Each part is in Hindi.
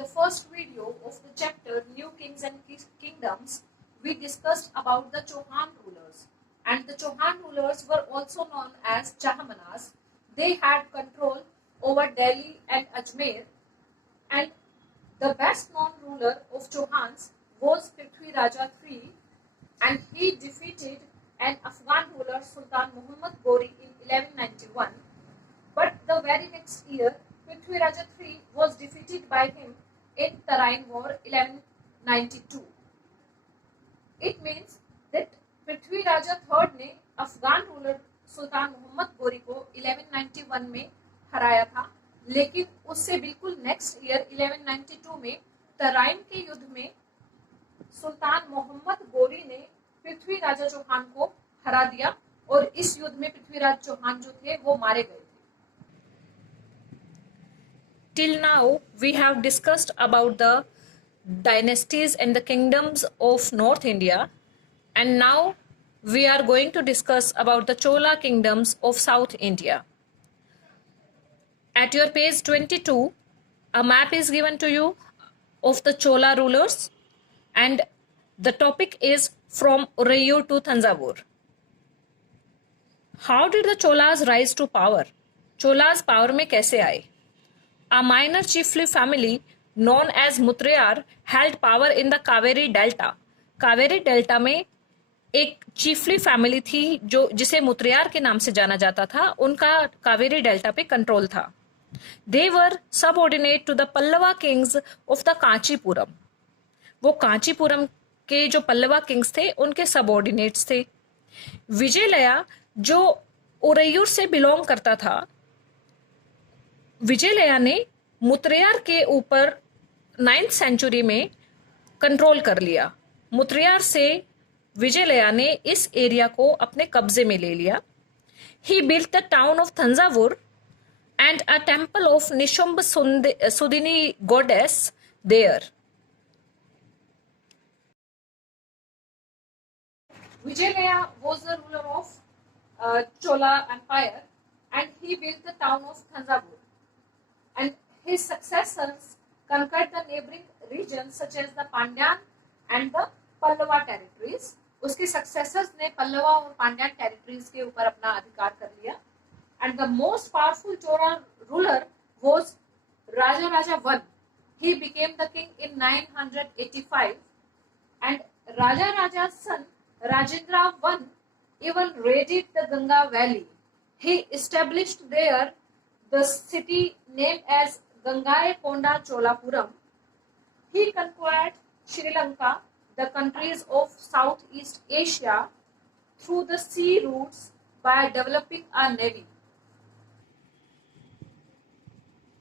the first video of the chapter New Kings and Kingdoms, we discussed about the Chauhan rulers. And the Chauhan rulers were also known as Chahamanas. They had control over Delhi and Ajmer. And the best known ruler of Chauhans was Prithvi Raja III, and he defeated an Afghan ruler Sultan Muhammad Ghori in 1191. But the very next year, Prithvi Raja III was defeated by him in Tarain War 1192. It means that Prithvi Raja III ने अफगान रूलर सुल्तान मोहम्मद गोरी को 1191 में हराया था, लेकिन उससे बिल्कुल नेक्स्ट ईयर 1192 में तराइन के युद्ध में सुल्तान मोहम्मद गोरी ने पृथ्वी राजा चौहान को हरा दिया और इस युद्ध में पृथ्वीराज चौहान जो थे वो मारे गए थे. Till now we have discussed about the dynasties and the kingdoms of North India, and now we are going to discuss about the Chola kingdoms of South India. At your page 22, a map is given to you of the Chola rulers, and the topic is from Uraiyur to Thanjavur. How did the Cholas rise to power? Cholas power में कैसे आए? A minor chiefly family known as Mutrayar held power in the Kaveri Delta. Kaveri delta में एक चीफली फैमिली थी जो जिसे मुत्रयार के नाम से जाना जाता था. उनका कावेरी डेल्टा पे कंट्रोल था. They were subordinate to the Pallava kings of the Kanchipuram. वो कांचीपुरम के जो पल्लवा किंग्स थे उनके सबऑर्डिनेट्स थे. विजयलया जो उरैयूर से बिलोंग करता था, विजयलया ने मुत्रयार के ऊपर 9th सेंचुरी में कंट्रोल कर लिया. मुत्रयार से विजयलया ने इस एरिया को अपने कब्जे में ले लिया. He built the town of Thanjavur and a temple of Nishumb Sudini goddess there. Vijayalaya was the ruler of Chola Empire, and he built the town of Thanjavur. And his successors conquered the neighboring regions such as the Pandyan and the Pallava territories. उसके successors ने पल्लवा और पांड्यान territories के ऊपर अपना अधिकार कर लिया. And the most powerful Chola ruler was Raja Raja I. He became the king in 985, and Raja Raja's son Rajendra I even raided the Ganga valley. He established there the city named as Gangaikonda Cholapuram. He conquered Sri Lanka, the countries of Southeast Asia, through the sea routes by developing a navy.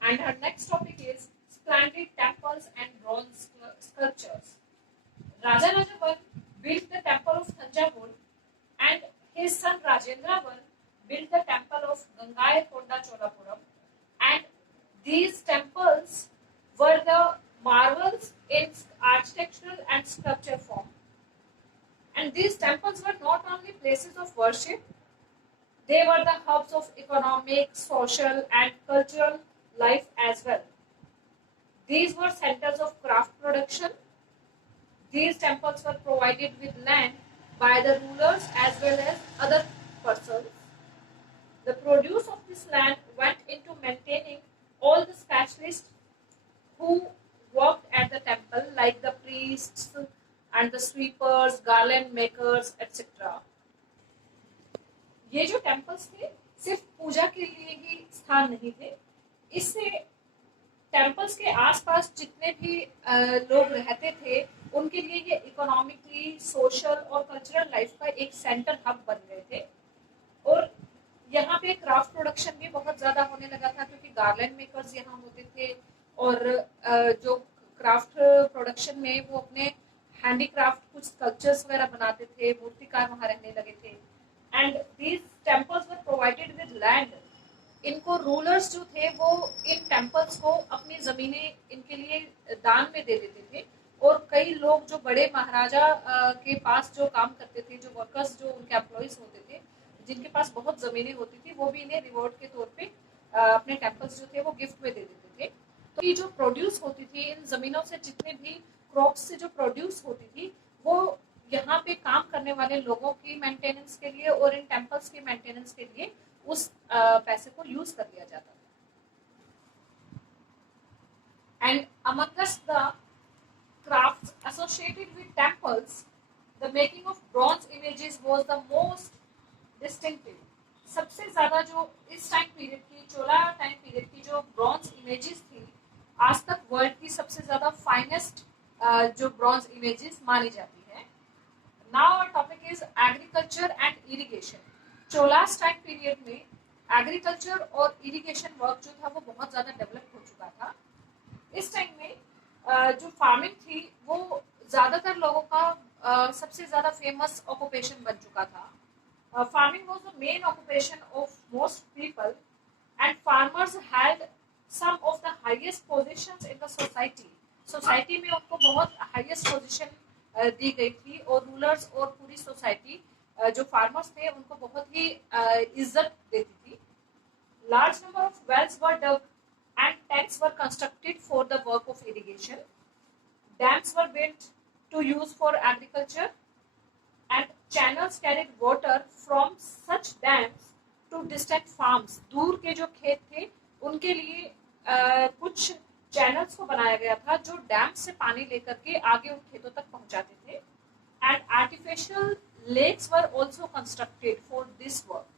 And our next topic is splendid temples and bronze sculptures. Raja Raja I built the temple of Thanjavur, and his son Rajendra I built the temple of Gangaikonda Cholapuram, and these temples were the marvels in architectural and sculpture form. And these temples were not only places of worship, they were the hubs of economic, social and cultural life as well. These were centers of craft production. These temples were provided with land by the rulers as well as other persons. The produce of this land went into maintaining all the specialists who worked at the temple, like the priests and the sweepers, garland makers, etc. ये जो temples थे सिर्फ पूजा के लिए ही स्थान नहीं थे. इससे temples के आसपास जितने भी लोग रहते थे उनके लिए ये इकोनॉमिकली, सोशल और कल्चरल लाइफ का एक सेंटर हब बन गए थे. और यहाँ पे क्राफ्ट प्रोडक्शन भी बहुत ज्यादा होने लगा था क्योंकि गार्लैंड मेकर्स यहाँ होते थे, और जो क्राफ्ट प्रोडक्शन में वो अपने हैंडीक्राफ्ट कुछ स्कल्पचर्स वगैरह बनाते थे, मूर्तिकार वहाँ रहने लगे थे. And these temples were provided with land. इनको रूलर्स जो थे वो इन टेम्पल्स को अपनी जमीनें इनके लिए दान में दे देते थे, और कई लोग जो बड़े महाराजा के पास जो काम करते थे, जो वर्कर्स जो उनके एम्प्लॉइज होते थे, जिनके पास बहुत जमीनें होती थी, वो भी इन्हें रिवॉर्ड के तौर पे अपने टेम्पल्स जो थे वो गिफ्ट में दे देते थे. तो जो प्रोड्यूस होती थी इन जमीनों से, जितने भी क्रॉप्स से जो प्रोड्यूस होती थी, वो यहाँ पे काम करने वाले लोगों की मेंटेनेंस के लिए और इन टेम्पल्स की मेंटेनेंस के लिए उस पैसे को यूज कर लिया जाता था. And amongst the crafts associated with temples, the making of bronze images was the most distinctive. सबसे ज्यादा जो इस टाइम पीरियड की, चोला टाइम पीरियड की जो ब्रॉन्ज इमेजेस थी, आज तक वर्ल्ड की सबसे ज्यादा फाइनेस्ट जो ब्रॉन्ज इमेजेस मानी जाती है. Now our topic is agriculture and irrigation. Cholas time period में एग्रीकल्चर और इरिगेशन वर्क जो था वो बहुत ज्यादा डेवलप हो चुका था. इस टाइम में जो फार्मिंग थी वो ज्यादातर लोगों का सबसे ज्यादा फेमस ऑक्यूपेशन बन चुका था. Farming was the main occupation of most people and farmers had some of the highest positions in the society. Society में उनको बहुत हाईएस्ट पोजीशन दी गई थी और रूलर्स और पूरी सोसाइटी जो फार्मर्स थे उनको बहुत ही इज्जत देती थी. Large number of wells were dug and tanks were constructed for the work of irrigation. Dams were built to use for agriculture and channels carried water from such dams to distant farms. दूर के जो खेत थे उनके लिए कुछ चैनल्स को बनाया गया था जो डैम से पानी लेकर के आगे उन खेतों तक पहुंचाते थे. And artificial lakes were also constructed for this work.